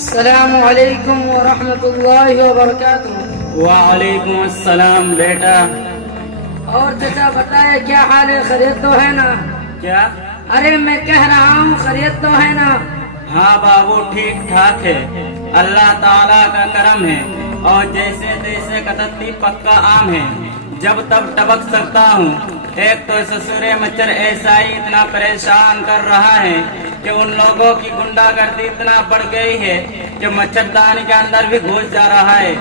अस्सलामु अलैकुम वरहमतुल्लाहि वबरकातुहू। वालेकुम अस्सलाम बेटा। और चाचा बताए क्या हाल है, खैरियत तो है ना? क्या? अरे मैं कह रहा हूँ खैरियत तो है ना? हाँ बाबू ठीक ठाक है, अल्लाह ताला का करम है और जैसे तैसे कतत्ती पक्का आम है, जब तब टपक सकता हूँ। एक तो ससुरे मच्छर ऐसा ही इतना परेशान कर रहा है कि उन लोगों की गुंडागर्दी इतना बढ़ गई है कि मच्छरदानी के अंदर भी घुस जा रहा है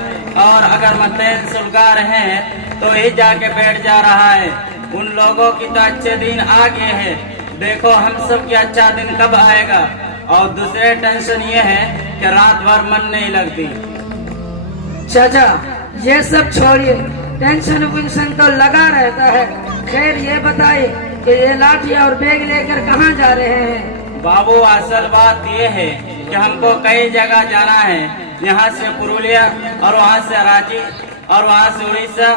और अगर मत्तेल सुलगा रहे हैं तो ही जाके बैठ जा रहा है। उन लोगों की तो अच्छे दिन आ गए हैं, देखो हम सब की अच्छा दिन कब आएगा। और दूसरे टेंशन ये है कि रात भर मन नहीं लगती। चाचा ये सब छोड़िए, टेंशन विंशन तो लगा रहता है। खैर ये बताइए कि ये लाठी और बैग लेकर कहाँ जा रहे हैं? बाबू असल बात ये है कि हमको कई जगह जाना है, यहाँ से पुरुलिया और वहाँ से रांची और वहाँ से उड़ीसा,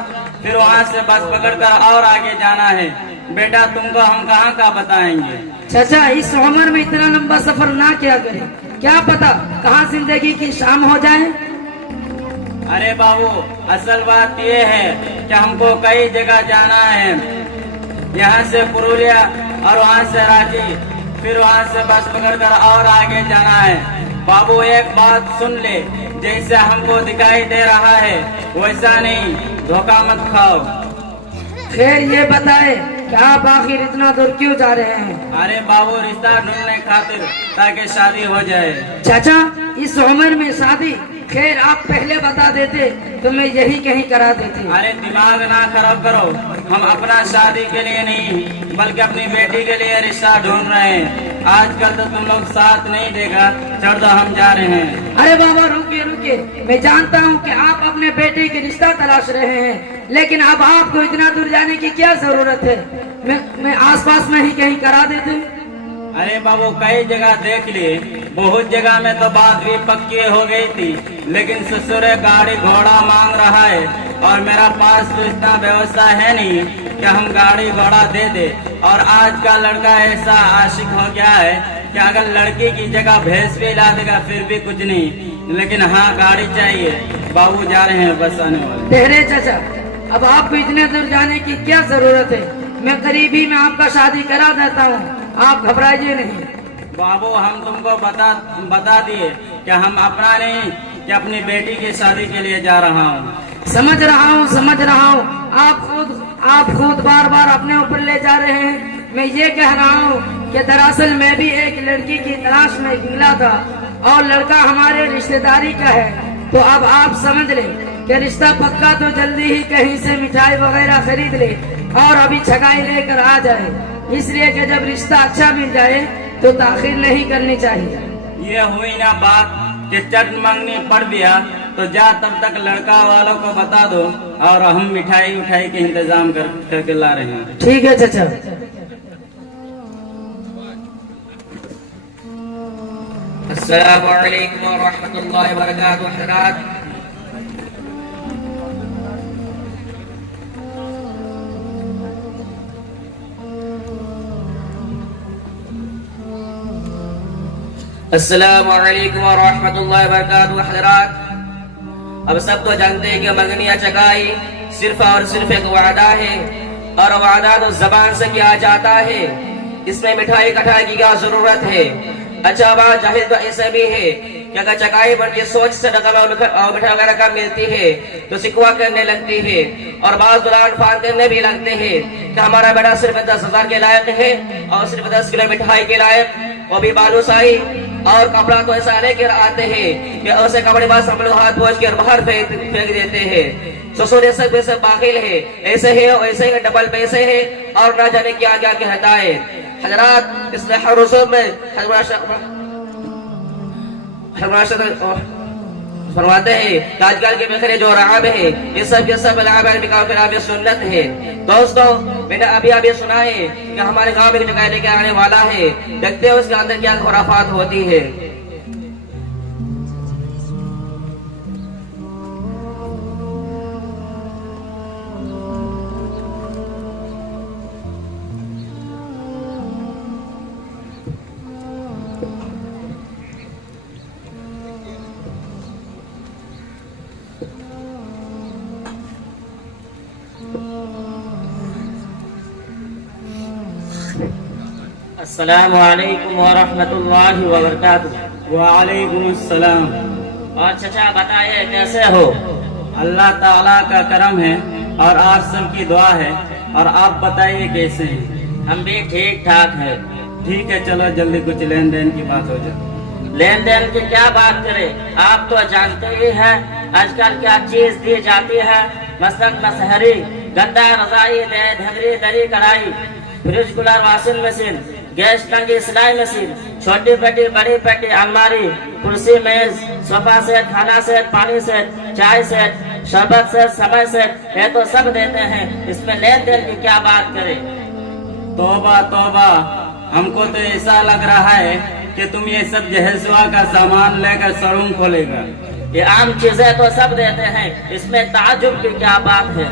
फिर वहाँ से बस पकड़कर और आगे जाना है। बेटा तुमको हम कहाँ का बताएंगे। चाचा इस उम्र में इतना लंबा सफर ना किया करें, क्या पता कहाँ जिंदगी की शाम हो जाए। अरे बाबू असल बात ये है कि हमको कई जगह जाना है, यहाँ से पुरुलिया और वहाँ से रांची, फिर वहाँ से बस पकड़कर और आगे जाना है। बाबू एक बात सुन ले, जैसे हमको दिखाई दे रहा है वैसा नहीं, धोखा मत खाओ। खैर ये बताए कि आप आखिर इतना दूर क्यों जा रहे हैं? अरे बाबू रिश्ता ढूंढने खातिर, ताकि शादी हो जाए। चाचा इस उम्र में शादी? खैर आप पहले बता देते तो मैं यही कहीं करा देती। अरे दिमाग ना खराब करो, हम अपना शादी के लिए नहीं बल्कि अपनी बेटी के लिए रिश्ता ढूंढ रहे हैं। आजकल तो तुम लोग साथ नहीं देगा, चढ़ दो हम जा रहे हैं। अरे बाबा रुकिए रुकिए, मैं जानता हूँ कि आप अपने बेटे की रिश्ता तलाश रहे हैं, लेकिन अब आपको इतना दूर जाने की क्या जरूरत है? मैं आसपास में ही कहीं करा देती। अरे बाबू कई जगह देख लिए, बहुत जगह में तो बात भी पक्की हो गई थी, लेकिन ससुर गाड़ी घोड़ा मांग रहा है और मेरा पास तो इतना व्यवस्था है नहीं कि हम गाड़ी घोड़ा दे दे। और आज का लड़का ऐसा आशिक हो गया है कि अगर लड़की की जगह भैंस भी ला देगा फिर भी कुछ नहीं, लेकिन हाँ गाड़ी चाहिए। बाबू जा रहे हैं बस आने वाले। ठहरे चाचा, अब आपको इतने दूर जाने की क्या जरूरत है? मैं करीबी में आपका शादी करा देता हूँ, आप घबराइए नहीं। बाबू हम तुमको बता दिए कि हम अपना नहीं कि अपनी बेटी की शादी के लिए जा रहा हूँ। समझ रहा हूँ। आप खुद बार बार अपने ऊपर ले जा रहे हैं। मैं ये कह रहा हूँ कि दरअसल मैं भी एक लड़की की तलाश में निकला था और लड़का हमारे रिश्तेदारी का है, तो अब आप समझ ले कि रिश्ता पक्का तो जल्दी ही कहीं से मिठाई वगैरह खरीद ले और अभी छगाई लेकर आ जाए, इसलिए कि जब रिश्ता अच्छा मिल जाए तो ताखिर नहीं करनी चाहिए। ये हुई ना बात कि चट मंगनी पड़ दिया, तो जा तब तक लड़का वालों को बता दो और हम मिठाई उठाई के इंतजाम करके ला रहे हैं। ठीक है चाचा। अस्सलामु अलैकुम व रहमतुल्लाहि व बरकातुहू। हज़रात अस्सलामु अलैकुम व रहमतुल्लाहि व बरकातुहू। हज़रात अब सब तो जानते हैं कि मंगनिया चकाई सिर्फ और सिर्फ एक वादा है, और वादा तो जबान से किया जाता है, इसमें मिठाई कठाई की क्या जरूरत है। अच्छा बात जाहिर तो ऐसे भी है कि अगर चकाई पर की सोच से रकम और मिठाई वगैरह का मिलती है तो सिकवा करने लगती है, और बाज दुलान फान करने भी लगते हैं कि हमारा बेटा सिर्फ 10,000 के लायक है और सिर्फ 10 किलो मिठाई के लायक, वो भी बालूशाही और कपड़ा तो ऐसा लेकर आते हैं कि ऐसे कपड़े पास हम लोग हाथ पोंछ कर बाहर फेंक देते हैं। ससुर सब बाखिल है, ऐसे है वैसे है, डबल पैसे है और ना जाने क्या क्या कहता है। हजरात इसलिए हर रसूल में फरमाते हैं आजकल के बखरे जो राब है ये सब के सब खिलाफ सुन्नत है। दोस्तों मैंने अभी सुना है कि हमारे गांव में एक जगह लेके आने वाला है, देखते हैं उसके अंदर क्या खुराफात होती है। अस्सलामु अलैकुम व रहमतुल्लाहि व बरकातुहू। वालेकुम अस्सलाम। और चचा बताइए कैसे हो? अल्लाह ताला का करम है और आप सबकी दुआ है। और आप बताइए कैसे हैं? हम भी ठीक ठाक है। ठीक है, चलो जल्दी कुछ लेन देन की बात हो जाए। लेन देन की क्या बात करें, आप तो जानते ही हैं आजकल क्या चीज दी जाती है। मसलन मसहरी, गद्दा, रजाई, धगरी, दरी, कढ़ाई, fridge, cooler, washing machine, gas टंकी, सिलाई मशीन, छोटी पेटी, बड़ी पेटी, अलमारी, कुर्सी, मेज, सोफा सेट, खाना सेट, पानी सेट, चाय सेट, शरबत सेट, समय सेट, ये तो सब देते हैं। इसमें लेन देन की क्या बात करें। तौबा तौबा, हमको तो ऐसा लग रहा है कि तुम ये सब जहेजुआ का सामान लेकर शोरूम खोलेगा। ये आम चीजें तो सब देते हैं, इसमें ताजुब की क्या बात है।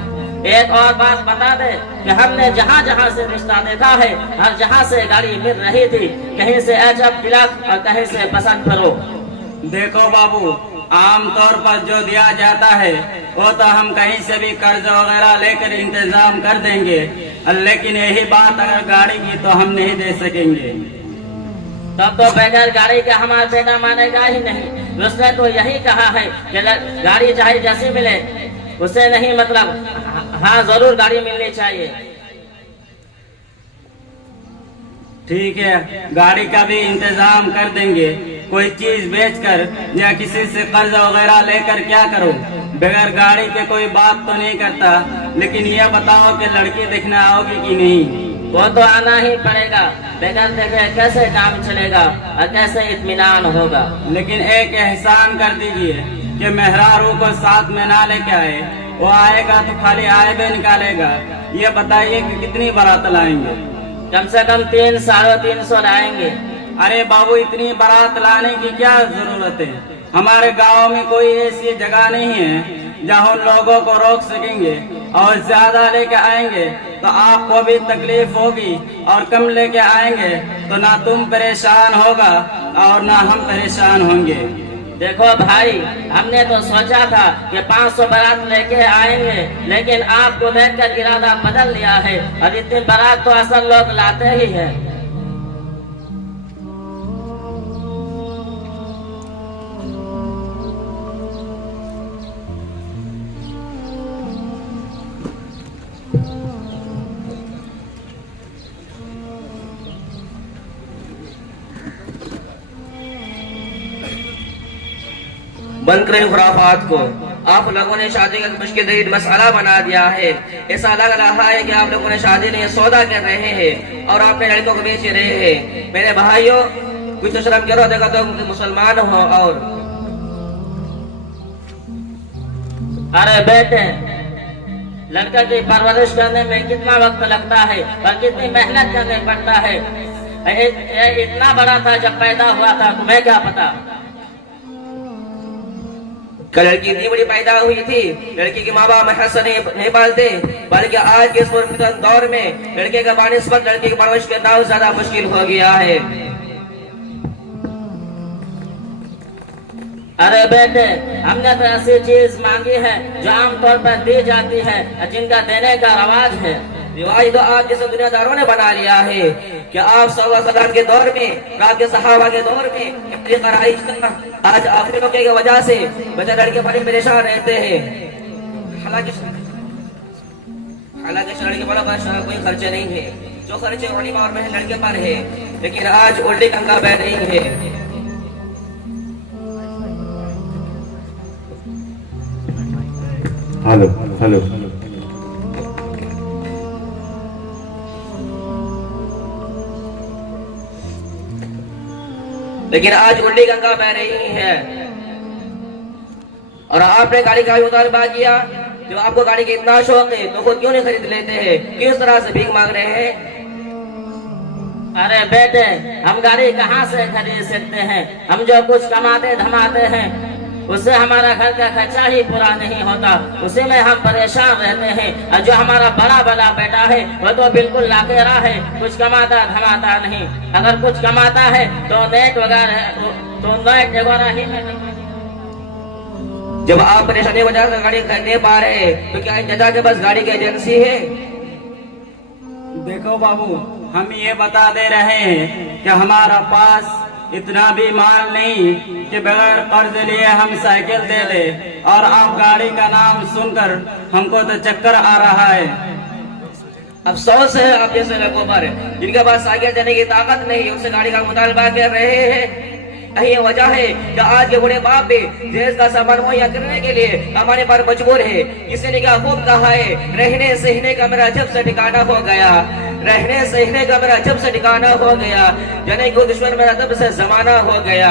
एक और बात बता दे कि हमने जहाँ जहाँ से रिश्ता देखा है, हर जहाँ से गाड़ी मिल रही थी, कहीं से एचएफ तिलक और कहीं से बसंत फरो। देखो बाबू, आम तौर पर जो दिया जाता है वो तो हम कहीं से भी कर्ज वगैरह लेकर इंतजाम कर देंगे, लेकिन यही बात अगर गाड़ी की तो हम नहीं दे सकेंगे। तब तो बगैर गाड़ी के हमारा बेटा मानेगा ही नहीं। उसने तो यही कहा है कि गाड़ी चाहे जैसी मिले उसे नहीं, मतलब हाँ जरूर गाड़ी मिलनी चाहिए। ठीक है, गाड़ी का भी इंतजाम कर देंगे। कोई चीज बेचकर या किसी से कर्ज वगैरह लेकर क्या करूं? बगैर गाड़ी के कोई बात तो नहीं करता, लेकिन यह बताओ कि लड़की देखने आओगी कि नहीं? वो तो आना ही पड़ेगा, बगैर देखे कैसे काम चलेगा और कैसे इत्मीनान होगा। लेकिन एक एहसान कर दीजिए कि मेहरारू को साथ में ना लेके आए। वो आएगा तो खाली आए भी निकालेगा। ये बताइए कि कितनी बारात लाएंगे? कम से कम 300-350 लाएंगे। अरे बाबू, इतनी बारात लाने की क्या जरूरत है? हमारे गांव में कोई ऐसी जगह नहीं है जहाँ लोगों को रोक सकेंगे, और ज्यादा लेके आएंगे तो आपको भी तकलीफ होगी, और कम लेके आएंगे तो ना तुम परेशान होगा और ना हम परेशान होंगे। देखो भाई, हमने तो सोचा था कि 500 बारात लेके आएंगे, लेकिन आपको देखकर इरादा बदल लिया है। और इतनी बारात तो असल लोग लाते ही है। बंद करें खुराफात को। आप लोगों ने शादी का मुश्किल मसला बना दिया है। ऐसा लग रहा है कि आप लोगों ने शादी नहीं सौदा कर रहे हैं और अपने लड़कों को बेच रहे हैं। मेरे भाइयों, कुछ तो शर्म करो, देखो तो मुसलमान हो। और अरे बेटे, लड़का की परवरिश करने में कितना वक्त लगता है और कितनी मेहनत करने पड़ता है। इतना बड़ा था जब पैदा हुआ था, तुम्हें क्या पता? लड़की इतनी बड़ी पैदा हुई थी, लड़की के माँ बाप महज नहीं पालते, बल्कि आज के इस दौर में लड़के का बानिस्बत लड़की की परवरिश करना ज्यादा मुश्किल हो गया है। अरे बेटे, हमने तो ऐसी चीज मांगी है जो आमतौर पर दी जाती है, जिनका देने का रवाज है। रिवाज तो आप जैसे दुनियादारों ने बना लिया है कि आप सल्लल्लाहु अलैहि वसल्लम के दौर में, आपके सहाबा के दौर में आज आखिरी मौके की वजह से बच्चे लड़के बड़े परेशान रहते हैं। हालांकि लड़के बड़ा कोई खर्चे नहीं है, जो खर्चे उलिमा और बहन लड़के पर है, लेकिन आज उल्टी कंगा बह रही है। हेलो हेलो, लेकिन आज उल्टी गंगा बह रही है। और आपने गाड़ी का मुतालबा किया, जब आपको गाड़ी का इतना शौक है तो खुद क्यों नहीं खरीद लेते हैं? किस तरह से भीख मांग रहे हैं? अरे बेटे, हम गाड़ी कहाँ से खरीद सकते हैं? हम जो कुछ कमाते धमाते हैं उससे हमारा घर का खर्चा ही पूरा नहीं होता, उसी में हम परेशान रहते हैं। और जो हमारा बड़ा बड़ा बेटा है वो तो बिल्कुल लाकेरा है, कुछ कमाता धमाता नहीं। अगर कुछ कमाता है तो नेट वगैरह ही में। जब आप परेशानी वजह से गाड़ी खरीदने पा रहे हैं तो क्या चाचा के पास गाड़ी की एजेंसी है? देखो बाबू, हम ये बता दे रहे हैं कि हमारा पास इतना भी माल नहीं कि बगैर कर्ज लिए हम साइकिल दे दे, और आप गाड़ी का नाम सुनकर हमको तो चक्कर आ रहा है। अफसोस है आप जैसे लोगों पर जिनके पास साइकिल देने की ताकत नहीं, उनसे गाड़ी का मुतालबा कर रहे हैं। यही वजह है कि आज के बूढ़े बाप भी देश का सामान मुहैया करने के लिए कमाने पर मजबूर है। किसी ने क्या खूब कहा है, रहने सहने का मेरा जब से ठिकाना हो गया, रहने सहने का मेरा जब से ठिकाना हो गया, जाने को दुश्मन मेरा तब से जमाना हो गया।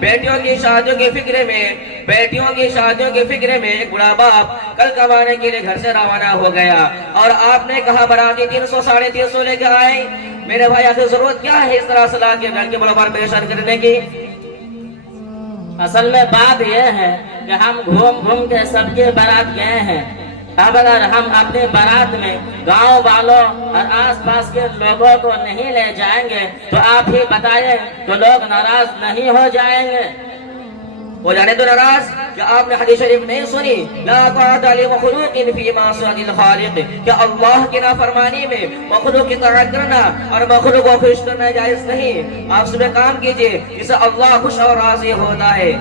बेटियों की शादियों की फिक्र में, बेटियों की शादियों की फिक्र में एक बूढ़ा बाप कल कमाने के लिए घर से रवाना हो गया, और आपने कहा बराती 300 साढ़े 300 लेके आए। मेरे भाई आखिर जरूरत क्या है इस तरह सलाह के घर के बड़ा बार परेशान करने की? असल में बात यह है कि हम घूम घूम के सबके बारात गए हैं। अब अगर हम अपने बारात में गांव वालों और आसपास के लोगों को नहीं ले जाएंगे तो आप ही बताइए तो लोग नाराज नहीं हो जाएंगे? वो जाने तो नाराज क्या आपने हदीस शरीफ नहीं सुनी, ला ताअता लि मखलूकिन फी मासियतिल खालिक, क्या अल्लाह की नाफरमानी में मखलूक की ताअत करना और मखलूक को खुश करना जायज नहीं। आप सुबह काम कीजिए जिससे अल्लाह खुश और राजी होता है।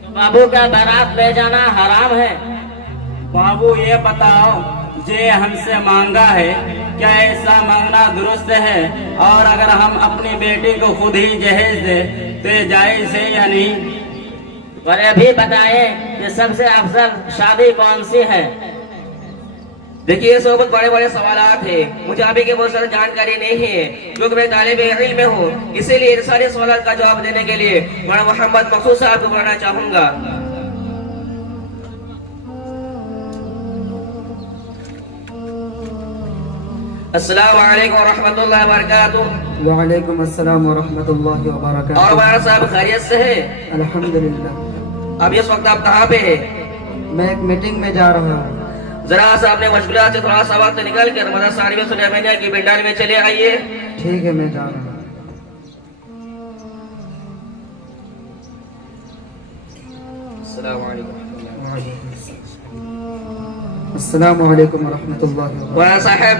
तो बाबू का बारात ले जाना हराम है? बाबू ये बताओ, जे हमसे मांगा है क्या ऐसा मांगना दुरुस्त है? और अगर हम अपनी बेटी को खुद ही जहेज दे तो ये जायज है या नहीं? और ये भी बताए कि सबसे अफजल शादी कौन सी है? देखिए सब बहुत बड़े बड़े सवालात है, मुझे अभी के बहुत सारी जानकारी नहीं है क्योंकि मैं तालिब इल्म में हूँ, इसीलिए इन सारे सवालों का जवाब देने के लिए मैं मोहम्मद मखसूस साहब को बुलाना चाहूंगा। अस्सलाम वालेकुम व रहमतुल्लाहि व बरकातुहू। वालेकुम अस्सलाम व रहमतुल्लाहि व बरकातुहू। और हमारा साहब खैरियत से है? अल्हम्दुलिल्लाह। अब इस वक्त आप कहाँ पे है? मैं एक मीटिंग में जा रहा हूँ। जरा सा अपने मशगूलात से थोड़ा सा वक्त निकाल कर मदरसा सारी सुलेमानिया की पिंडाल में चले आइए। ठीक है, मैं जा रहा हूँ। अस्सलाम वालेकुम। अस्सलाम वालेकुम व रहमतुल्लाहि व मौलाना साहब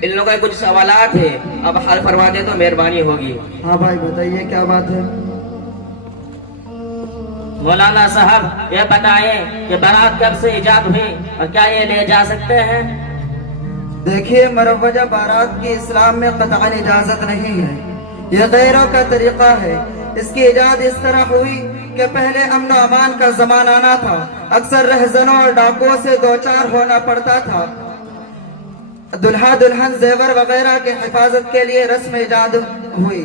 इन लोगों के कुछ सवालात है, अब हल फरमा दे तो मेहरबानी होगी। हाँ भाई बताइए क्या बात है? मौलाना साहब ये बताए कि बारात कब से इजाद हुई और क्या ये ले जा सकते हैं? देखिए, मरवजा बारात की इस्लाम में कतअन इजाजत नहीं है, यह गैरों का तरीका है। इसकी इजाद इस तरह हुई कि पहले अमन अमान का जमाना आना था, अक्सर रहजनों और डाकुओं से दो चार होना पड़ता था। दुल्हा दुल्हन जेवर वगैरह के हिफाजत के लिए रस्म इजाद हुई।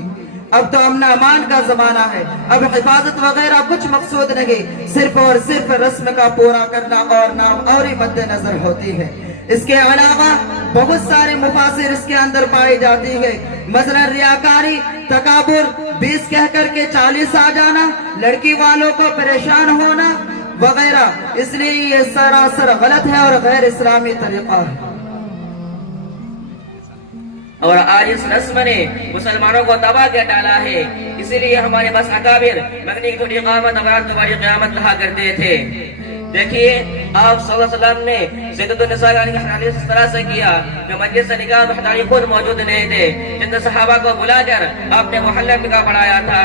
अब तो अमन अमान का जमाना है, अब हिफाजत वगैरह कुछ मकसूद नहीं, सिर्फ और सिर्फ रस्म का पूरा करना और नाम और ही मद्देनजर होती है। इसके अलावा बहुत सारे मुफासिर इसके अंदर पाई जाती है, मसलन रियाकारी, तकाबुर, 20 कह करके 40 आ जाना, लड़की वालों को परेशान होना वगैरह। इसलिए ये सरासर गलत है और गैर इस्लामी तरीका है। और आज इस रस्म ने मुसलमानों को तबाह कर डाला है, इसीलिए हमारे पास अकाबिर मगनी की थोड़ी क़यामत अवरात तुम्हारी क़यामत कहा करते थे। देखिए आप सल्लल्लाहु अलैहि वसल्लम ने सैयदतुन निसा का हदीस इस तरह से किया कि मजलिस निकाह में हज़ारी खुद मौजूद नहीं थे, जिन सहाबा को बुलाकर आपने मोहल्ले में निकाह पढ़ाया था।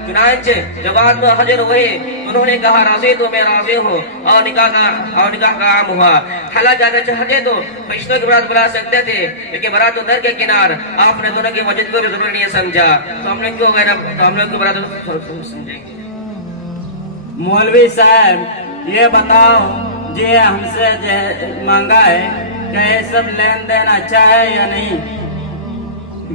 चुनांचे जब बाद में हाजिर हुए उन्होंने कहा राजी तो मैं राजी हूँ, और निकाह का आम हुआ। हालांकि अगर चाहते तो रिश्तों की बारात बुला सकते थे, लेकिन बारात तो दर के किनार आपने दोनों की मस्जिद को भी जरूरी नहीं समझा, तो हमने क्यों गए? तो हम लोग की बारात समझेंगे। मौलवी साहब ये बताओ, जे हमसे मांगा है क्या ये सब लेन देन अच्छा है या नहीं?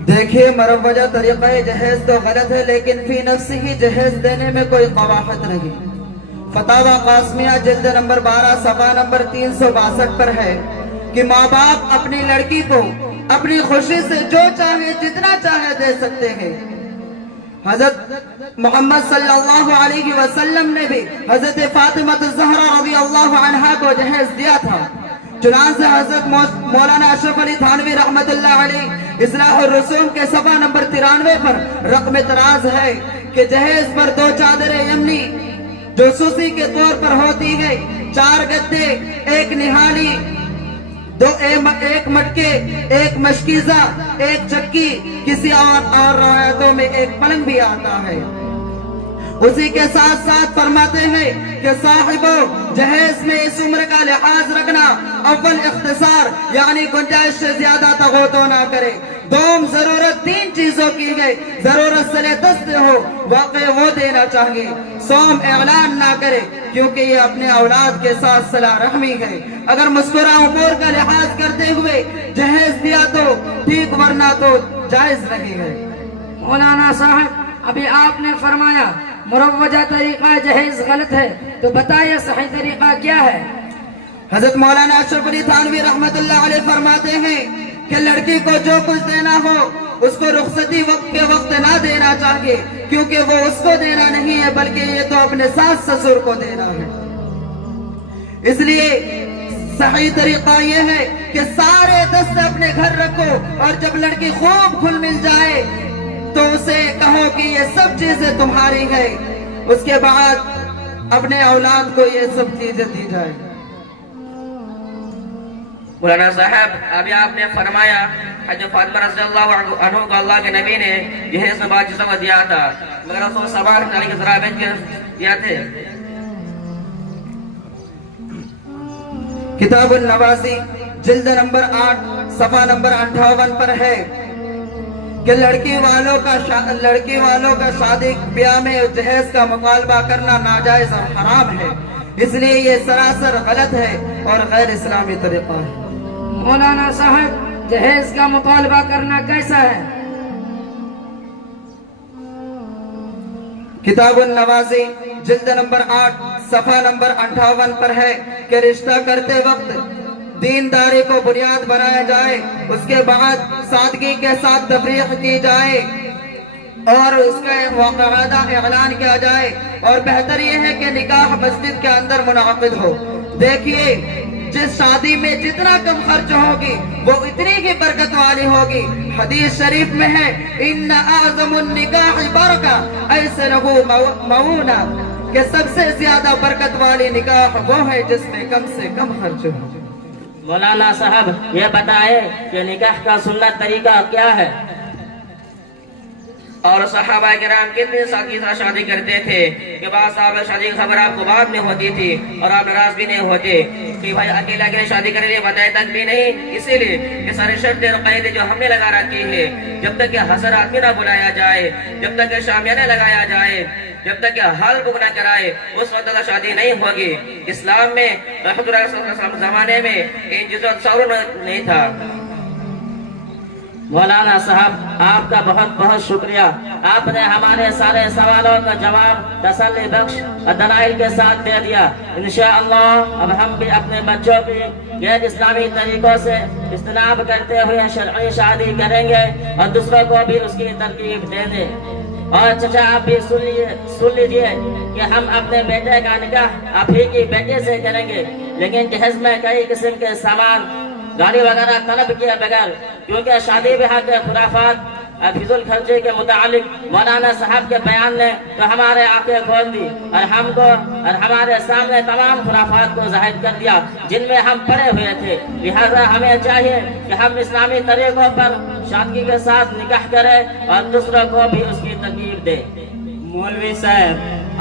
देखिए, मरवजा तरीक़ा जहेज तो गलत है, लेकिन फी नफ्सी ही जहेज देने में कोई कवाहत नहीं। फतावा कासमिया जिल्द नंबर 12 सफ़ा नंबर 362 पर है कि माँ बाप अपनी लड़की को अपनी खुशी से जो चाहे जितना चाहे दे सकते हैं। हजरत मोहम्मद सल्लल्लाहु अलैहि वसल्लम ने भी हजरत फातिमा ज़हरा रज़ियल्लाहु अन्हा को जहेज दिया था। चुनांचे हजरत मौलाना अशरफ अली थानवी रहमतुल्लाह अलैह इस्लाहुर रसूम के सफ़ा नंबर 93 पर रकम इतराज है कि जहेज पर 2 चादरें यमनी जासूसी के तौर पर होती है, 4 गद्दे, 1 निहाली, एक मटके, एक मशकीजा, एक चक्की, किसी और रवायतों में एक पलंग भी आता है। उसी के साथ साथ फरमाते हैं कि साहिबो जहेज में इस उम्र का लिहाज रखना, अव्वल इख्तिसार यानी गुंजाइश से ज्यादा तगोतो ना करे। दोम जरूरत 3 चीजों की है, जरूरत सले दस्त हो वाकई वो देना चाहिए। सोम ऐलान ना करे क्योंकि ये अपने औलाद के साथ सलाह रहमी है। अगर मुस्कुरा उमूर का लिहाज करते हुए जहेज दिया तो ठीक, वरना तो जायज नहीं है। मौलाना साहब, अभी आपने फरमाया मुरव्वजा तरीका जहेज गलत है, तो बताइए सही तरीका क्या है? हजरत मौलाना अशरफ अली थानवी रहमतुल्लाह अलैह फरमाते हैं कि लड़की को जो कुछ देना हो उसको रुखसती वक्त के वक्त ना देना चाहिए, क्योंकि वो उसको देना नहीं है बल्कि ये तो अपने सास ससुर को देना है। इसलिए सही तरीका ये है कि सारे दस्त अपने घर रखो और जब लड़की खूब खुल मिल जाए तो उसे कहो कि ये सब चीजें तुम्हारी है। उसके बाद अपने औलाद को ये सब चीजें दी जाए। मौलाना साहब, अभी आपने फरमाया हजरत फातिमा रज़ियल्लाहु अन्हा को अल्लाह के नबी ने जहेज में बात जिसको दिया था, मगर उसको सवार नाली के जरा बेच के दिया थे। किताबुल नवाजी जिल्द नंबर 8 सफा नंबर 58 पर है कि लड़की वालों का शादी ब्याह में जहेज का मुतालबा करना नाजायज और हराम है। इसलिए ये सरासर गलत है और गैर इस्लामी तरीका है। मौलाना साहब, जहेज का मुतालबा करना कैसा है? किताबुल नवाजी जिल्द नंबर 8 सफा नंबर 58 पर है कि रिश्ता करते वक्त दीनदारी को बुनियाद बनाया जाए, उसके बाद सादगी के साथ तफरीक की जाए और उसका वाक़ादा ऐलान किया जाए। और बेहतर यह है कि निकाह मस्जिद के अंदर मुनाकिद हो। देखिए, जिस शादी में जितना कम खर्च होगी वो इतनी ही बरकत वाली होगी। हदीस शरीफ में है, इन्ना आज़मुन निकाह बरका ऐसे लहू मऊना, कि सबसे ज्यादा बरकत वाली निकाह वो है जिसमें कम से कम खर्च हो। मौलाना साहब, ये बताए कि निकाह का सुन्नत तरीका क्या है? और सहाबा किराम कितने साल की शादी करते थे कि बाद साहब शादी की खबर आपको बाद में होती थी और आप नाराज भी नहीं होते कि भाई अकेला अकेले शादी करने लिए बताए तक भी नहीं। इसीलिए ये सारे शर्तें और कायदे जो हमने लगा रखी है, जब तक कि हज़र आदमी ना बुलाया जाए, जब तक कि शामियाने लगाया जाए, जब तक कि हाल बुक ना कराए, उस वक्त तक शादी नहीं होगी। इस्लाम में रहमतुल्लाह जमाने में इन चीजों का नहीं था। मौलाना साहब, आपका बहुत बहुत शुक्रिया। आपने हमारे सारे सवालों का जवाब तसल्ली बख्श और दलाइल के साथ दे दिया। इंशाअल्लाह अब हम भी अपने बच्चों की गैर इस्लामी तरीकों से इज्तनाब करते हुए शरई शादी करेंगे और दूसरों को भी उसकी तरकीब देंगे। और चचा, आप भी सुन लीजिए कि हम अपने बेटे का निकाह आप ही की बेटे से करेंगे, लेकिन जहेज में कई किस्म के सामान, गाड़ी वगैरह तलब किए बगैर, क्योंकि शादी ब्याह के खुराफात फिजूल खर्चे के मुतालिक मौलाना साहब के बयान ने तो हमारे आंखें खोल दी और हमको और हमारे सामने तमाम खुराफात को जाहिर कर दिया जिनमें हम पड़े हुए थे। लिहाजा हमें चाहिए कि हम इस्लामी तरीकों पर शादी के साथ निकाह करें और दूसरों को भी उसकी तरकीब दें। मौलवी साहब,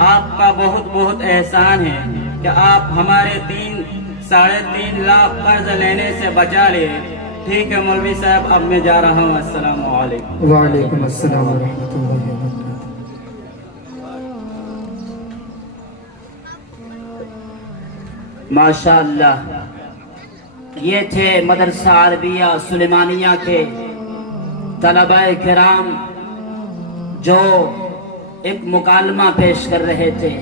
आपका बहुत बहुत एहसान है कि आप हमारे 3.5 लाख कर्ज लेने से बचा लिए। ठीक है मौलवी साहब, अब मैं जा रहा हूँ। अस्सलाम वालेकुम। वालेकुम अस्सलाम व रहमतुल्लाहि व बरकातुहू। माशाअल्लाह, ये थे मदरसा अरबिया सुलेमानिया के तलबाए किराम जो एक मुकालमा पेश कर रहे थे।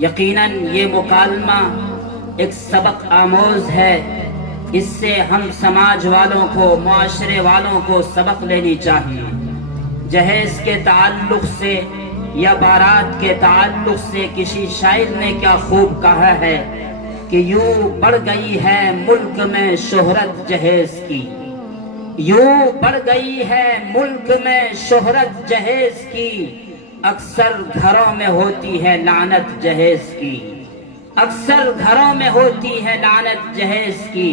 यकीनन ये मुकालमा एक सबक आमोज है। इससे हम समाज वालों को, मुआशरे वालों को सबक लेनी चाहिए। जहेज के ताल्लुक से या बारात के ताल्लुक से किसी शायर ने क्या खूब कहा है कि यूं बढ़ गई है मुल्क में शोहरत जहेज की, यूं बढ़ गई है मुल्क में शोहरत जहेज की, अक्सर घरों में होती है लानत जहेज की, अक्सर घरों में होती है लानत जहेज की।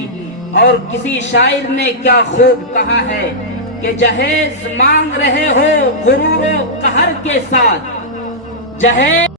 और किसी शायर ने क्या खूब कहा है कि जहेज मांग रहे हो गुरूर व कहर के साथ, जहेज